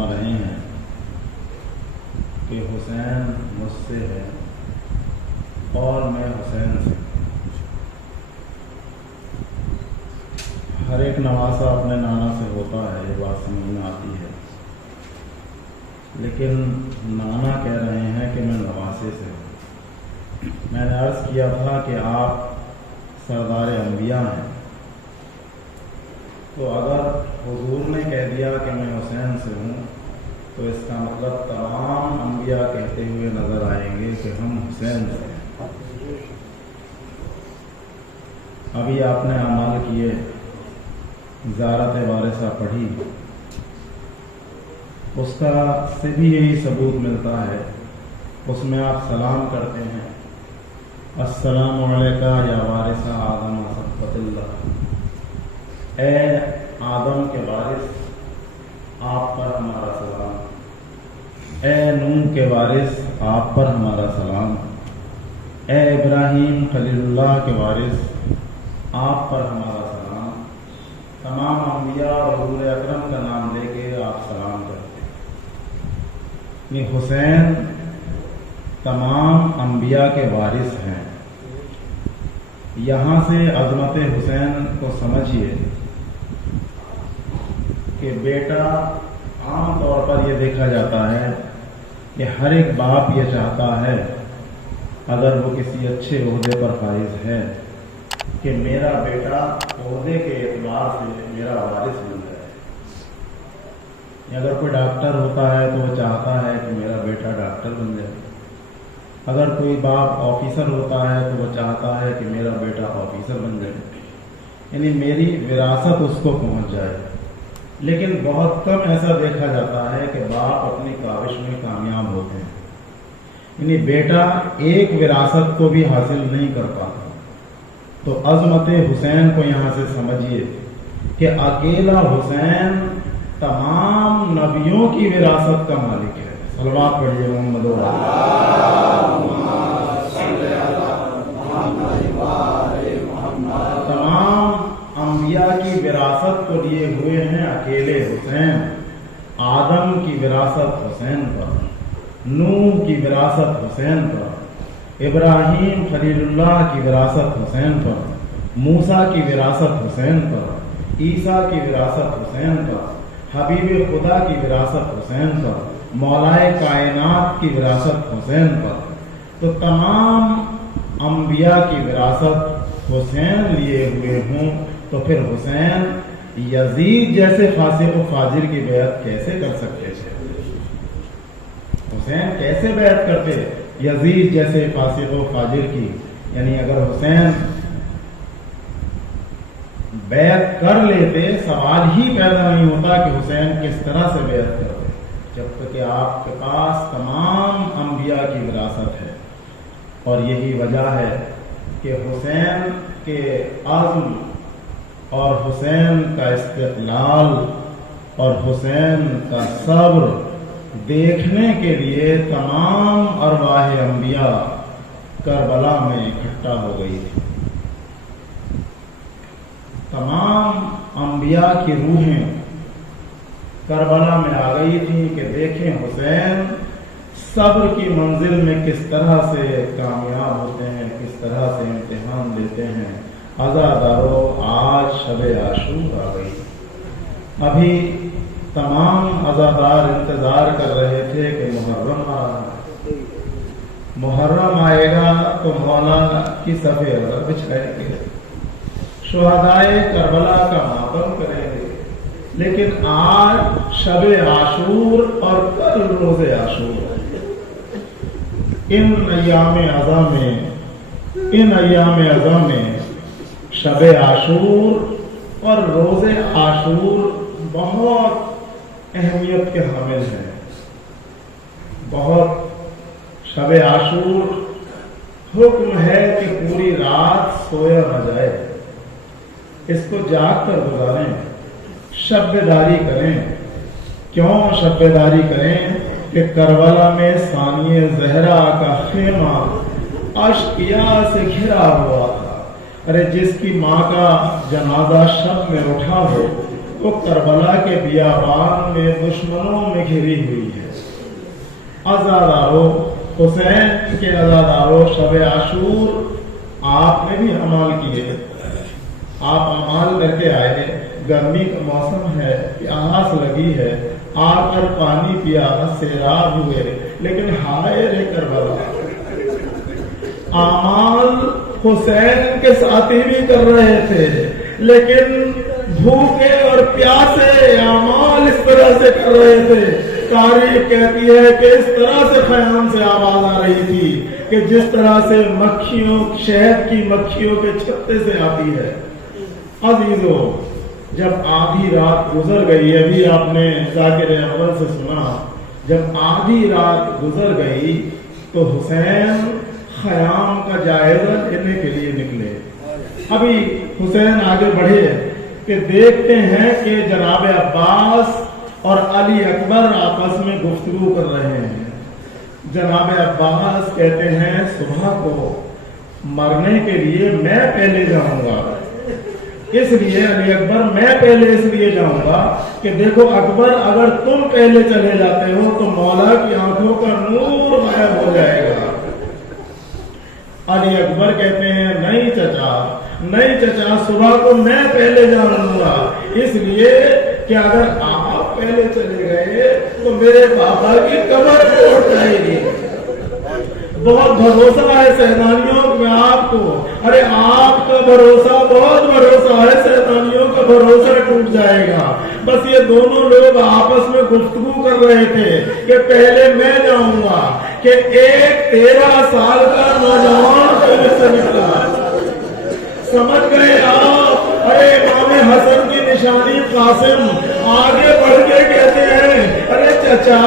فرما رہے ہیں کہ حسین مجھ سے ہے اور میں حسین سے. ہر ایک نواسہ اپنے نانا سے ہوتا ہے، یہ بات سمجھ میں آتی ہے، لیکن نانا کہہ رہے ہیں کہ میں نواسے سے ہوں. میں نے عرض کیا تھا کہ آپ سردار انبیاء ہیں، تو اگر حضور نے کہہ دیا کہ میں حسین سے ہوں تو اس کا مطلب تمام انبیاء کہتے ہوئے نظر آئیں گے کہ ہم حسین سے ہیں. ابھی آپ نے اعمال کیے، زیارت وارثہ پڑھی، اس کا سے بھی یہی ثبوت ملتا ہے. اس میں آپ سلام کرتے ہیں، السلام علیکہ یا وارث آدم صفوت اللہ، اے آدم کے وارث آپ پر ہمارا سلام، اے نوح کے وارث آپ پر ہمارا سلام، اے ابراہیم خلیل اللہ کے وارث آپ پر ہمارا سلام. تمام انبیاء اور حضور اکرم کا نام لے کے آپ سلام کرتے ہیں. یہ حسین تمام انبیاء کے وارث ہیں. یہاں سے عظمت حسین کو سمجھیے کہ بیٹا، عام طور پر یہ دیکھا جاتا ہے کہ ہر ایک باپ یہ چاہتا ہے اگر وہ کسی اچھے عہدے پر فائز ہے کہ میرا بیٹا عہدے کے اعتبار سے میرا وارث بن جائے. اگر کوئی ڈاکٹر ہوتا ہے تو وہ چاہتا ہے کہ میرا بیٹا ڈاکٹر بن جائے. اگر کوئی باپ آفیسر ہوتا ہے تو وہ چاہتا ہے کہ میرا بیٹا آفیسر بن جائے، یعنی میری وراثت اس کو پہنچ جائے. لیکن بہت کم ایسا دیکھا جاتا ہے کہ باپ اپنی کاوش میں کامیاب ہوتے ہیں، یعنی بیٹا ایک وراثت کو بھی حاصل نہیں کر پاتا. تو عظمت حسین کو یہاں سے سمجھیے کہ اکیلا حسین تمام نبیوں کی وراثت کا مالک ہے. صلوات پڑھیے محمد تمام انبیاء کی وراثت کو لیے ہوئے ہیں اکیلے حسین. آدم کی وراثت حسین پر، نوح کی وراثت حسین پر، ابراہیم خلیل اللہ کی وراثت حسین پر، موسیٰ کی وراثت حسین پر، عیسیٰ کی وراثت حسین پر، حبیب خدا کی وراثت حسین پر، مولائے کائنات کی وراثت حسین پر. تو تمام انبیاء کی وراثت حسین لیے ہوئے ہوں تو پھر حسین یزید جیسے فاسق و فاجر کی بیعت کیسے کر سکتے تھے؟ حسین کیسے بیعت کرتے یزید جیسے فاسق و فاجر کی؟ یعنی اگر حسین بیعت کر لیتے سوال ہی پیدا نہیں ہوتا کہ حسین کس طرح سے بیعت کرتے، جب تک کہ آپ کے پاس تمام انبیاء کی وراثت ہے. اور یہی وجہ ہے کہ حسین کے عزم اور حسین کا استقلال اور حسین کا صبر دیکھنے کے لیے تمام ارواح انبیاء کربلا میں اکٹھا ہو گئی تھی. تمام انبیاء کی روحیں کربلا میں آ گئی تھی کہ دیکھیں حسین صبر کی منزل میں کس طرح سے کامیاب ہوتے ہیں، کس طرح سے امتحان دیتے ہیں. عزادارو آج شب عاشور آ گئی. ابھی تمام عزادار انتظار کر رہے تھے کہ محرم آ رہا ہے، محرم آئے گا تو مولا کی صفحے اگر بچھائیں گے، شہدائے کربلا کا ماتم کریں گے. لیکن آج شب عاشور اور کل روز عاشور. ان ایام اعظم میں شب عاشور اور روز عاشور بہت اہمیت کے حامل ہیں. بہت شب عاشور حکم ہے کہ پوری رات سویا نہ جائے، اس کو جاگ کر گزاریں، شب بیداری کریں. کیوں شب بیداری کریں؟ کہ کربلا میں ثانیہ زہرا کا خیمہ اشقیاء سے گھرا ہوا تھا. ارے جس کی ماں کا جنازہ شب میں اٹھا ہو वो करबला के बियाबान में दुश्मनों में घिरी हुई है। अज़ादारो हुसैन के अज़ादारो शब आशूर आपने भी अमाल किए, आप अमाल करके आए, गर्मी का मौसम है, प्यास लगी है, आकर पानी पिया, सैराब हुए, लेकिन हाय रे करबला, अमाल हुसैन के साथी भी कर रहे थे, लेकिन भूखे और प्यासे अमाल इस तरह से कर रहे थे। तारीख कहती है कि इस तरह से ख़याम से आवाज आ रही थी कि जिस तरह से मक्खियों, शहद की मक्खियों के छत्ते से आती है। अजीजों, जब आधी रात गुजर गई, अभी आपने ज़ाकिर अव्वल से सुना, जब आधी रात गुजर गई तो हुसैन ख़याम का जायजा लेने के लिए निकले। अभी हुसैन आगे बढ़े कि देखते हैं कि जनाब अब्बास और अली अकबर आपस में गुफ्तगू कर रहे हैं। जनाब अब्बास कहते हैं सुबह को मरने के लिए मैं पहले जाऊंगा, इसलिए अली अकबर मैं पहले इसलिए जाऊंगा कि देखो अकबर, अगर तुम पहले चले जाते हो तो मौला की आंखों का नूर गायब हो जाएगा। अली अकबर कहते हैं नहीं चचा, नहीं चचा, सुबह को मैं पहले जाऊंगा, इसलिए कि अगर आप पहले चले गए तो मेरे पापा की कमर टूट जाएगी। बहुत भरोसा है शैतानियों में आपको, अरे आपका भरोसा, बहुत भरोसा है, शैतानियों का भरोसा टूट जाएगा। बस ये दोनों लोग आपस में गुफ्तगू कर रहे थे कि पहले मैं जाऊंगा, कि एक 13 साल का नौजवान पहले से निकला। समझ गए आप? अरे इमाम हसन की निशानी कासिम आगे बढ़ के कहते हैं अरे चचा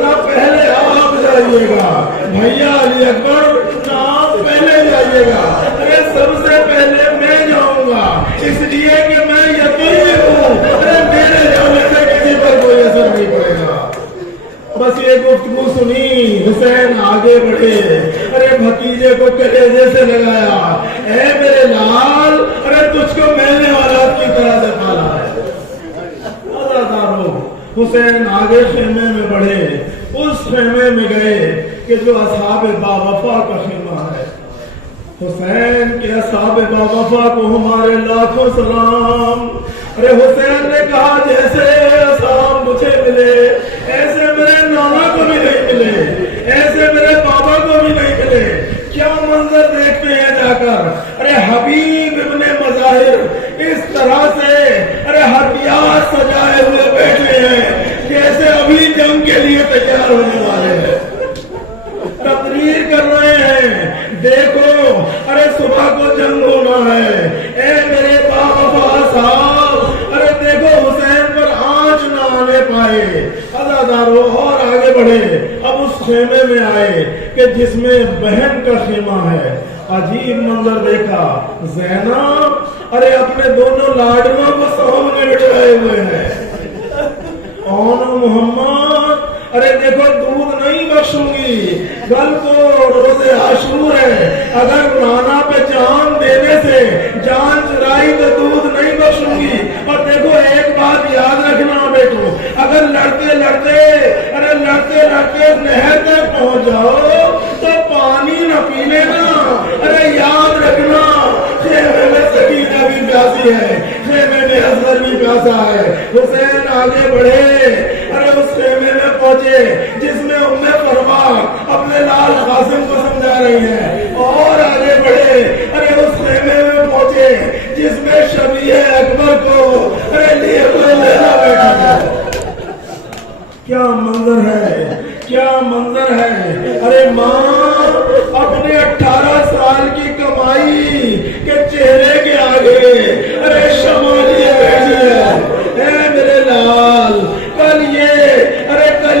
ना पहले आप जाइएगा, भैया अली अकबर ना पहले जाइएगा, अरे सबसे पहले मैं जाऊंगा, इसलिए कि मैं यतीम हूँ, अरे मेरे जाने से किसी पर कोई असर नहीं पड़ेगा। बस ये गुफ्तगू सुनी, हुसैन आगे बढ़े, अरे भतीजे को कलेजे से लगाया, ऐ मेरे लाल, अरे तुझको मैंने औलाद की तरह से पाला है। हुसैन आगे खेमे में बढ़े, उस खेमे में गए कि जो असहाबे बावफा का खेमा है। हुसैन के असहाबे बावफा को हमारे लाखों सलाम। अरे हुसैन ने कहा जैसे असहाब मुझे मिले ऐसे मेरे नाना को भी नहीं मिले, ऐसे मेरे पापा को भी नहीं मिले। क्या मंजर देखते हैं जाकर, अरे हबीब इब्ने मज़ाहिर इस तरह से अरे हथियार सजाए हुए बैठे हैं जैसे अभी जंग के लिए तैयार होने वाले हैं, तकरीर कर रहे हैं। देखो अरे सुबह को जंग होना है, ए मेरे बाबा साहब, अरे देखो हुसैन पर आंच ना आने पाए। अज़ादारों और आगे बढ़े, अब उस खेमे में आए कि जिसमें बहन का खेमा है। अजीब मंजर देखा, ज़ैनब अरे अपने दोनों लाडलों को सामने बिठाए हुए हैं। कौन मोहम्मद, अरे देखो दूध नहीं बख्शूंगी, कल को रोज़े आशूर है, अगर नाना पे जान देने से जान चुराई तो दूध नहीं बख्शूंगी। और देखो एक बात याद रखना बेटो, अगर लड़ते लड़ते अरे लड़ते लड़ते नहर तक पहुंच जाओ तो पानी न पी लेना, अरे याद रखना खेमे में सकीना भी प्यासी है, खेमे में असगर भी प्यासा है। हुसैन आगे बढ़े, अरे उस खेमे में पहुंचे जिसमें उम्मे फरमा अपने लाल कासिम को समझा रही है, और आगे बढ़े, अरे उस खेमे में पहुंचे जिसमें शबीह अकबर को अरे लिए हुए लेना बैठा है। क्या मंजर है, क्या मंजर है। अरे माँ अपने 18 साल की कमाई के चेहरे के आगे अरे शमा लिए बैठी है। ए मेरे लाल, कल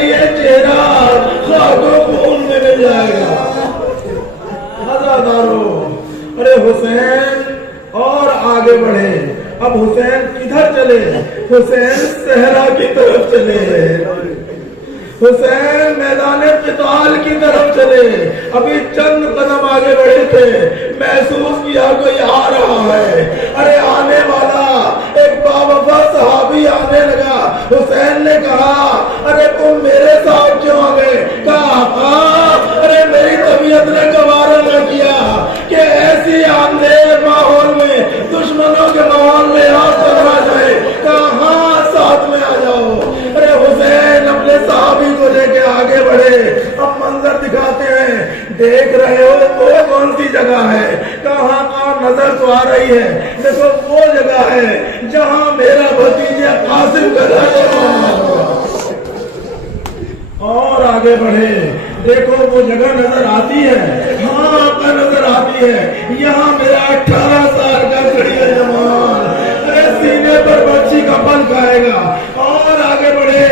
ये चेहरा खाकों खून में मिल जाएगा। अज़ादारों, अरे हुसैन और आगे बढ़े। अब हुसैन किधर चले? हुसैन सहरा की तरफ चले, हुसैन मैदान क़िताल की तरफ चले। अभी चंद कदम आगे बढ़े थे, महसूस किया कोई आ रहा है। अरे आने वाला एक बावफा सहाबी रोने लगा। हुसैन ने कहा अरे तुम मेरे साथ क्यों आ गए? कहा अरे मेरी तबीयत ने गवारा न किया कि ऐसी आंधेर माहौल में, दुश्मनों के माहौल में आप करना जाए। कहा साथ में आ जाओ। अरे हुसैन अपने साहबी को लेके आगे बढ़े। अब मंजर दिखाते हैं, देख रहे हो वो कौन सी जगह है? कहाँ नजर तो आ रही है, देखो वो जगह है जहाँ मेरा भतीजा कासिम का और आगे बढ़े। देखो वो जगह नजर आती है, हाँ आपका नजर आती है। यहाँ मेरा 18 साल का कड़िया जवान, अरे सीने पर बच्ची का पल खाएगा। और आगे बढ़े,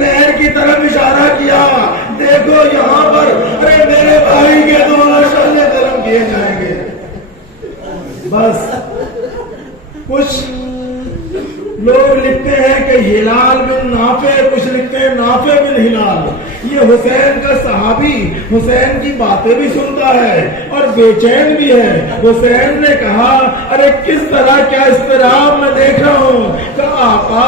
नहर की तरफ इशारा किया, देखो यहाँ पर अरे मेरे भाई के दोनों शल्ले गर्म किए जाएंगे। बस कुछ लोग लिखते हैं कि हिलाल बिन नाफे, कुछ लिखते हैं नाफे बिन हिलाल। ये हुसैन का सहाबी हुसैन की बातें भी सुनता है और बेचैन भी है। हुसैन ने कहा अरे किस तरह क्या इस्तराब में देख रहा हूँ। कहा आका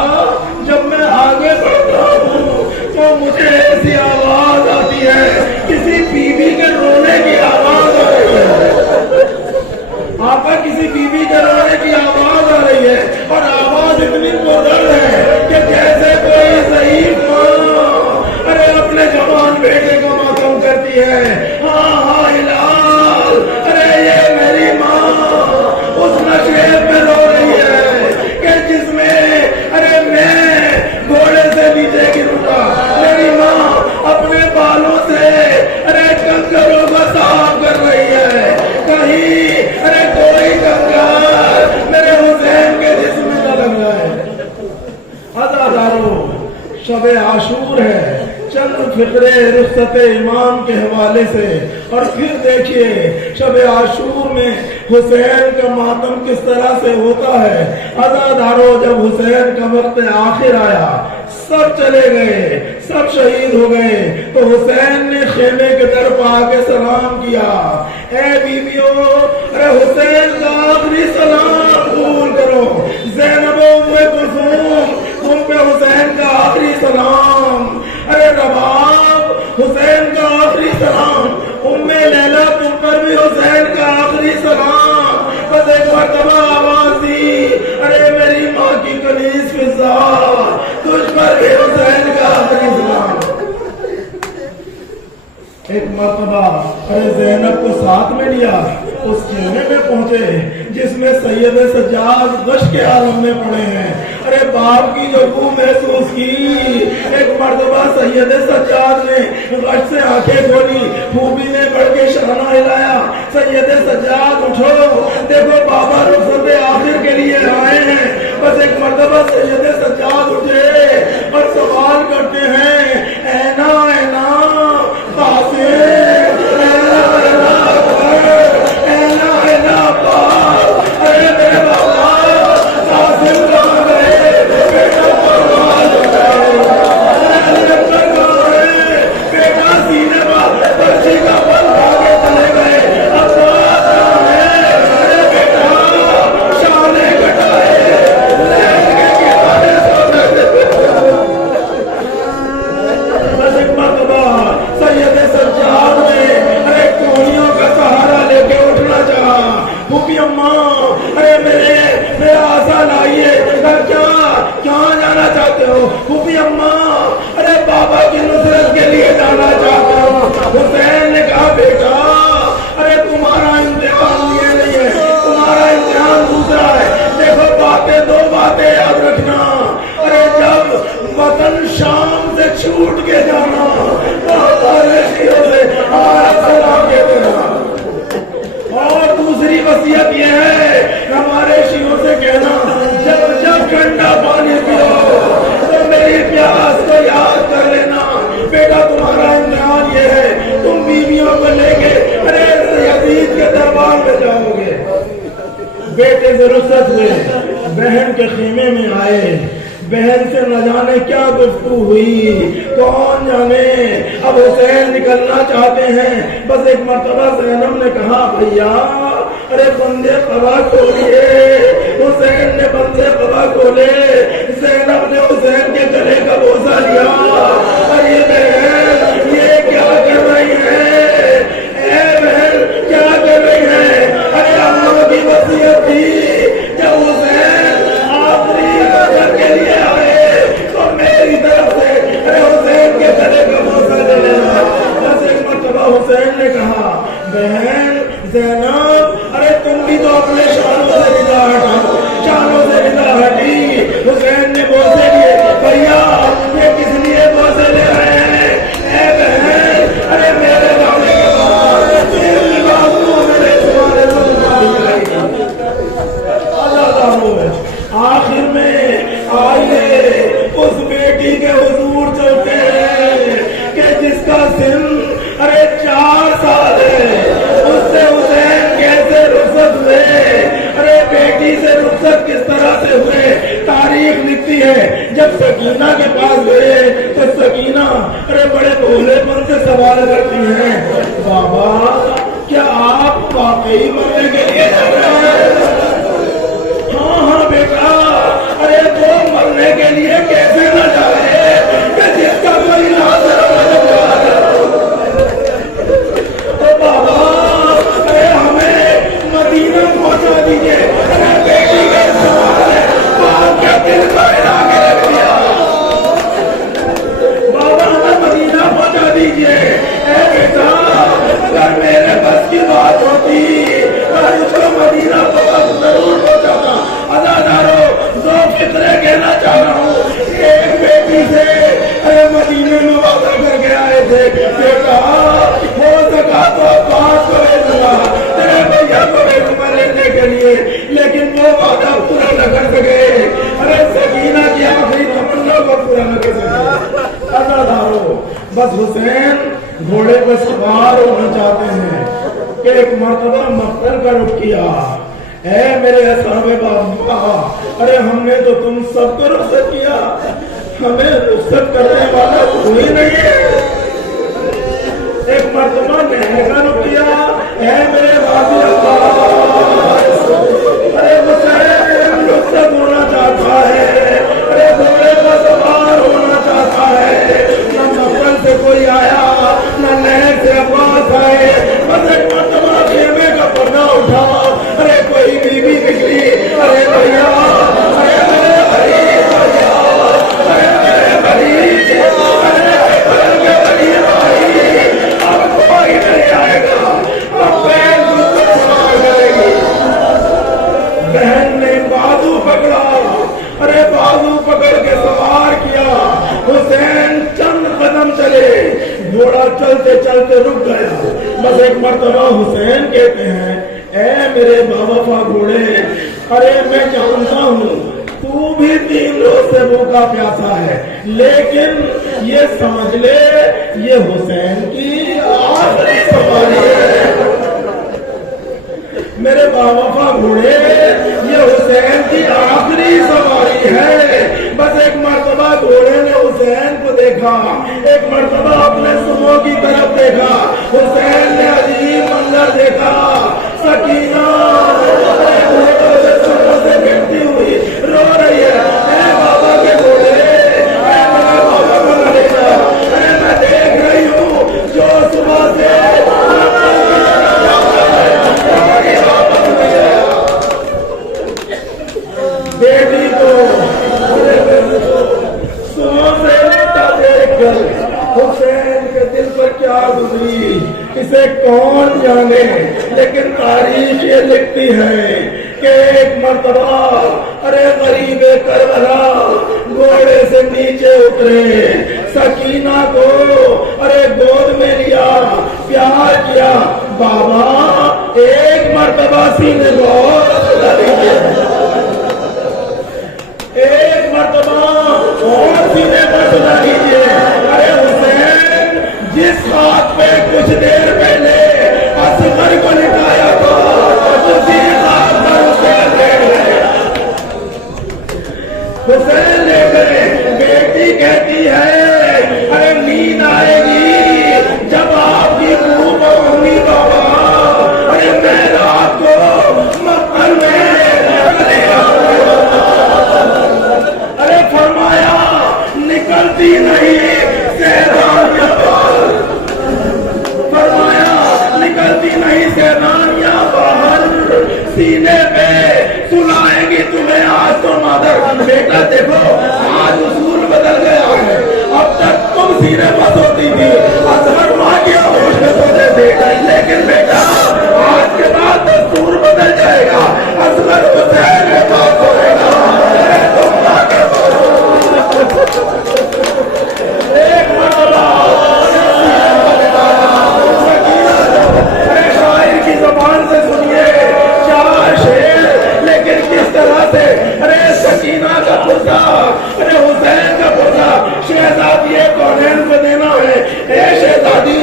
जब मैं आगे बढ़ता हूँ तो मुझे ऐसी आवाज आती है, किसी बीवी के रोने की आवाज आ रही है। आपका किसी बीवी के रोने की आवाज आ रही है और आवाज इतनी मुदर है कि जैसे कोई ज़ईफ माँ अरे अपने जवान बेटे को मातम करती है। हाँ हाँ हिलाल, अरे ये मेरी माँ उस नशे में रो रही है कि जिसमें अरे मैं घोड़े से नीचे गिरूंगा। मेरी माँ अपने बालों से अरे कंकरों को साफ कर रही है। कहीं अरे कोई कंगाल मेरे हुसैन के जिस्म में न लग जाए। अज़ादारों, शब आशूर है, चंद फिक्रे रुखसत इमाम के हवाले से। और फिर देखिए शब आशूर में हुसैन का मातम किस तरह से होता है। अज़ादारों, जब हुसैन का वक्त आखिर आया, सब चले गए, सब शहीद हो गए, तो हुसैन ने खेमे के तरफ आके सलाम किया। ए बीवियों, अरे हुसैन का आखिरी सलाम कबूल करो। ज़ैनबो कुलसूम, तुम पे हुसैन का आखिरी सलाम। अरे रबाब, हुसैन का आखिरी सलाम। उम्मे लैला, तुम पर भी हुसैन का आखिरी सलाम। बस एक मर्तबा आवाज दी, अरे मेरी माँ की कनीज फिजा, तुझ पर भी हुसैन का आखिरी सलाम। एक मर्तबा अरे ज़ैनब को साथ में लिया, उस खेमे में पहुंचे जिसमें सैयद सज्जाद गश के आलम में पड़े हैं। अरे बाप की जो रूह महसूस की। एक मर्तबा सैयद सज्जाद ने गश से आंखें खोली, खूबी ने बढ़ के शाना हिलाया, सैयद सज्जाद उठो, देखो बाबा रुखसत आखिर के लिए आए हैं। बस एक मर्तबा सैयद सज्जाद उठे और सवाल करते हैं, ऐना ऐना हुसैन ने कहा बेटा अरे तुम्हारा इम्तिहान ये नहीं है, तुम्हारा इम्तिहान दूसरा है। देखो बातें, दो बातें याद रखना। अरे जब वतन शाम से छूट के जाना तो हमारे शीरों से हमारा सलाम के देना। और दूसरी वसीयत ये है हमारे शीरों से कहना, जब जब ठंडा पानी पियो तो मेरी प्यास को याद कर लेना। बेटा तुम्हारा इम्तिहान ये है, तुम बीवियों को लेके अरे यजीद के दरबार में जाओगे। बेटे से रुखसत हुए, बहन के खेमे में आए, बहन से न जाने क्या गुफ्तगू हुई, कौन जाने। अब हुसैन निकलना चाहते हैं। बस एक मर्तबा ज़ैनब ने कहा भैया अरे बंदे कवा खोलिए। حسین نے بندے خدا کھولے، زینب نے حسین کے گلے کا بوسہ لیا، ارے بہن یہ کیا کر رہی ہے، اے بہن کیا کر رہی ہے، ارے اللہ کی وصیت تھی جب حسین آخری نظر کے لیے آئے تو میری طرف سے ارے حسین کے گلے کا بوسہ لے لینا۔ بس ایک مرتبہ حسین نے کہا بہن زینب ارے تم بھی تو اپنے شانوں سے نگاہ ہٹاؤ، شانوں سے نگاہ ہٹی۔ حسین نے بوسے لیے، بھیا یہ کس لیے بوسے لے رہے ہیں، اے بہن ارے میرے جانے کے بعد تیرے لباس کو میرے سوالے آخر میں آئیے اس بیٹی کے حضور چلتے ہیں کہ جس کا سن ارے 4 سال ہے، اس سے حسین کیسے رخصت ہوئے، ارے بیٹی سے رخصت کس طرح سے ہوئے۔ تاریخ لکھتی ہے جب سکینہ کے پاس گئے تو سکینہ ارے بڑے بھولے پن سے سوال کرتی ہیں، بابا کیا آپ واقعی مرنے کے لیے جا رہے ہیں؟ ہاں بیٹا، ارے وہ مرنے کے لیے کیسے نہ جائے کہ جس کا کوئی ناظر تو بابا ارے ہمیں مدینہ پہنچا دیجیے، ارے بیٹی کے سوال ہے باپ کے دل کو ہلا کے رکھ دیا، بابا ہمیں مدینہ پہنچا دیجیے۔ اے بیٹا اگر میرے بس کی بات ہوتی میں اس کو مدینہ ضرور پہنچاتا۔ عزادارو دو فطرے کہنا چاہ رہا ہوں، ایک بیٹی سے مدینے میں وعدہ کر کے آئے تھے، بیٹا ہو سکا تو عباس کو بھیجوں گا، تیرے بھیا کو بھیجوں گا لینے کے لیے، لیکن وہ وعدہ پورا نہ کر سکے، ارے سکینہ کی آخری تمنا کو پورا نہ کر سکے۔ عزادارو بس حسین گھوڑے پر سوار ہونا چاہتے ہیں کہ ایک مرتبہ مقتل کا رخ کیا، اے میرے اصحاب بابا ارے ہم نے تو تم سب کو رخصت کیا، ہمیں رخصت کرنے والا کوئی نہیں ہے۔ ایک مرتبہ نہر کا رخ کیا، اے میرے غازی عباس ارے حسین رخصت ہونا چاہتا ہے، ارے گھوڑے پر سوار ہونا چاہتا ہے، نہ مقتل سے کوئی آیا نہ نہر سے عباس آئے، بس ایک مرتبہ خیمے کا پردہ اٹھا، ارے کوئی بی بی نکلی، ارے بھیا ارے میرے بھائی بھیا ارے میرے بھائی ارے میرے بھائی بھائی اب کوئی نہیں آئے گا، اب بہن مجھ کو سوار کرے گی۔ بہن نے بازو پکڑا، ارے بازو پکڑ کے سوار کیا، حسین چند قدم چلے، گھوڑا چلتے چلتے رک گیا۔ بس ایک مرتبہ حسین کہتے ہیں اے میرے باوفا گھوڑے ارے میں جانتا ہوں تو بھی 3 روز سے بھوکا پیاسا ہے، لیکن یہ سمجھ لے یہ حسین کی آخری سواری ہے، میرے باوفا گھوڑے یہ حسین کی آخری سواری ہے۔ بس ایک مرتبہ گھوڑے نے حسین کو دیکھا، ایک مرتبہ اپنے سمو کی طرف دیکھا، حسین نے عجیب منظر دیکھا، سکینہ سے گرتی ہوئی رو رہی ہے، اے بابا کے گھوڑے اے میرے بابا کو نہ لینا، اے میں دیکھ رہی ہوں جو صبح سے بیٹی کو صبح سے لیٹا دیکھ کر حسین کے دل پر کیا گزری اسے کون جانے، لیکن تاریخ یہ لکھتی ہے کہ ایک مرتبہ ارے غریب کربلا گھوڑے سے نیچے اترے، سکینہ کو ارے گود میں لیا، پیار کیا، بابا ایک مرتبہ سینے بہت ایک مرتبہ اور سینے پر سنا لیجیے، ارے حسین جس بات پہ کچھ دیر پہلے اصغر کو لٹایا تھا اسی بات پر حسین لے گئے۔ بیٹی کہتی ہے ارے نیند آئے گی جب آپ کی منہ کو ہونی بابا، ارے میں رات کو مقتل میں निकलती नहीं सैलानियां बाहर, फरमाया निकलती नहीं सैलानियां बाहर, सीने पे सुनाएंगी तुम्हें आज तो मादर। बेटा देखो आज उसूल बदल गया है, अब तक तुम सीने पर सोती थी, असगर माँ की होश में सोते थे, लेकिन बेटा आज के बाद दस्तूर बदल जाएगा, असगर हुसैन के पास होएगा। एक मरतबा शायर की ज़बान से सुनिए चार शेर, लेकिन किस तरह से अरे सकीना का पुर्जा, अरे हुसैन का पुर्जा शहजादी कौनैन को देना है। ए शहजादी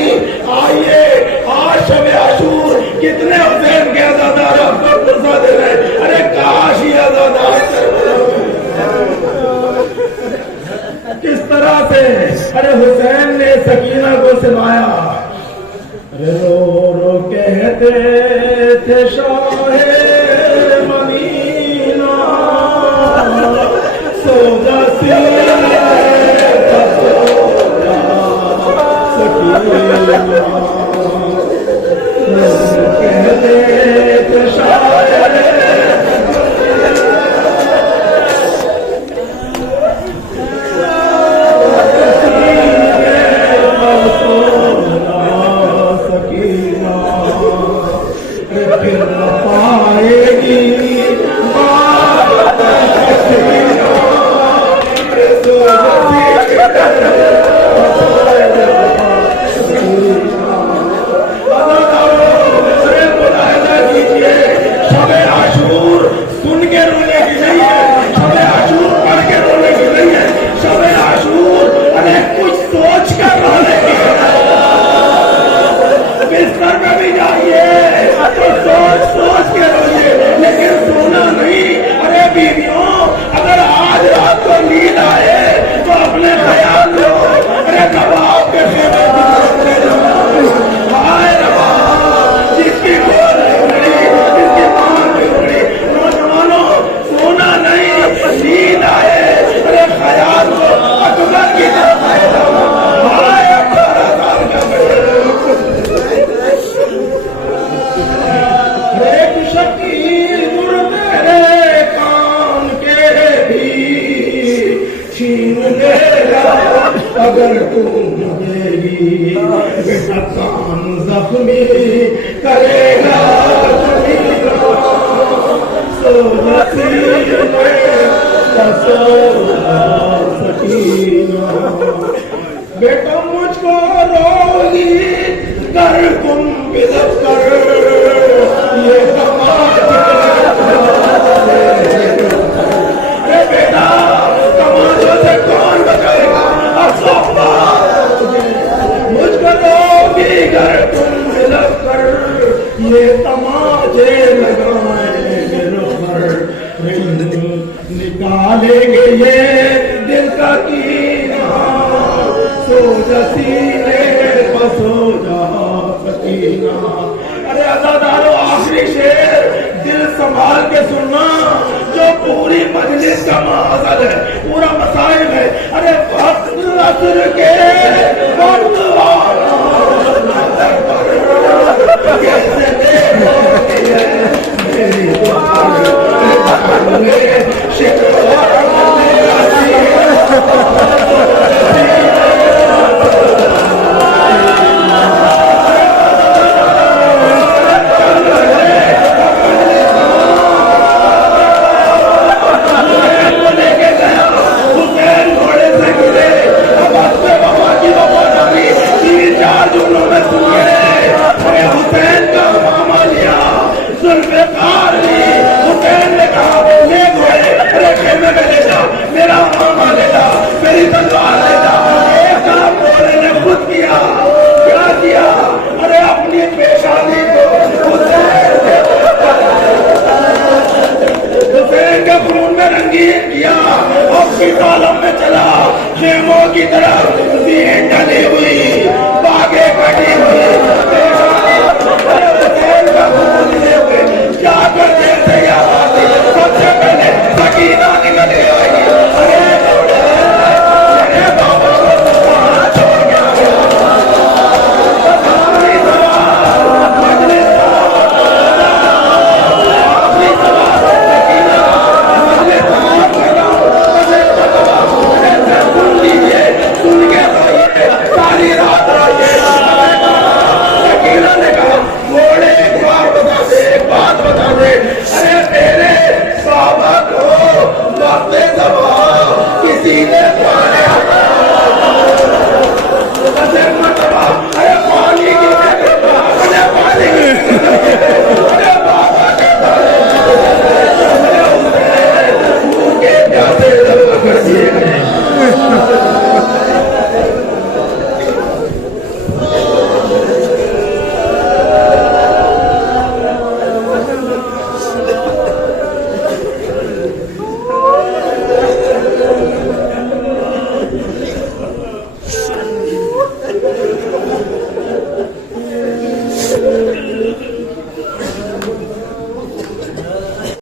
आइए आज शब आशूर, कितने हुसैन के आज़ादार आपको पुर्जा दे रहे हैं। अरे काश ये आज़ादार किस तरह से अरे हुसैन ने सकीना को सुनाया। अरे रो रो कहते थे शाहे मदीना, सोजा सीने का सोजा सकीना, कहते थे शाहे फिर न पाएगी शबे आशूर सुन के रोने की नहीं है, शबे आशूर पढ़ के रोने की नहीं है, शबे आशूर अरे कुछ सोच कर रोने की है। बिस्तर पे भी जाइए तो सोच सोच के रोइए, लेकिन सोना नहीं। अरे बीवियों अगर आज रात को नींद आए तो अपने ख्याल लो, अरे नवाब के खेमे की तरफ ले जाओ। हाय नवाब जिसकी गोद नहीं उगड़ी, जिसकी मांग नहीं उगड़ी। नौजवानों सोना नहीं, नींद आए अरे ख्याल लो, अकबर की तरफ ले जाओ। हाय 18 साल का तेरे कान के भी छीन लेगा अगर तुम मुझेगी, बेटा कान जख्मी करेगा सकीना। बेटा मुझको रोगी कर तुम बिदक कर, ये बेटा तमाशों से कौन बचाएगा? मुझको रोगी कर तुम बिदक कर, ये तमाशे लगाएंगे पर निकालेंगे ये दिल का कीना। सो जा सीने पर सो जा सकीना। अरे अज़ादारों आखिरी शेर दिल संभाल के सुनना, जो पूरी मजलिस का माहौल है, पूरा मसाइल है। अरे वक्त असर के वक्त कैसे देखोगे मेरी हुसैन घोड़े से गिरे, अब گا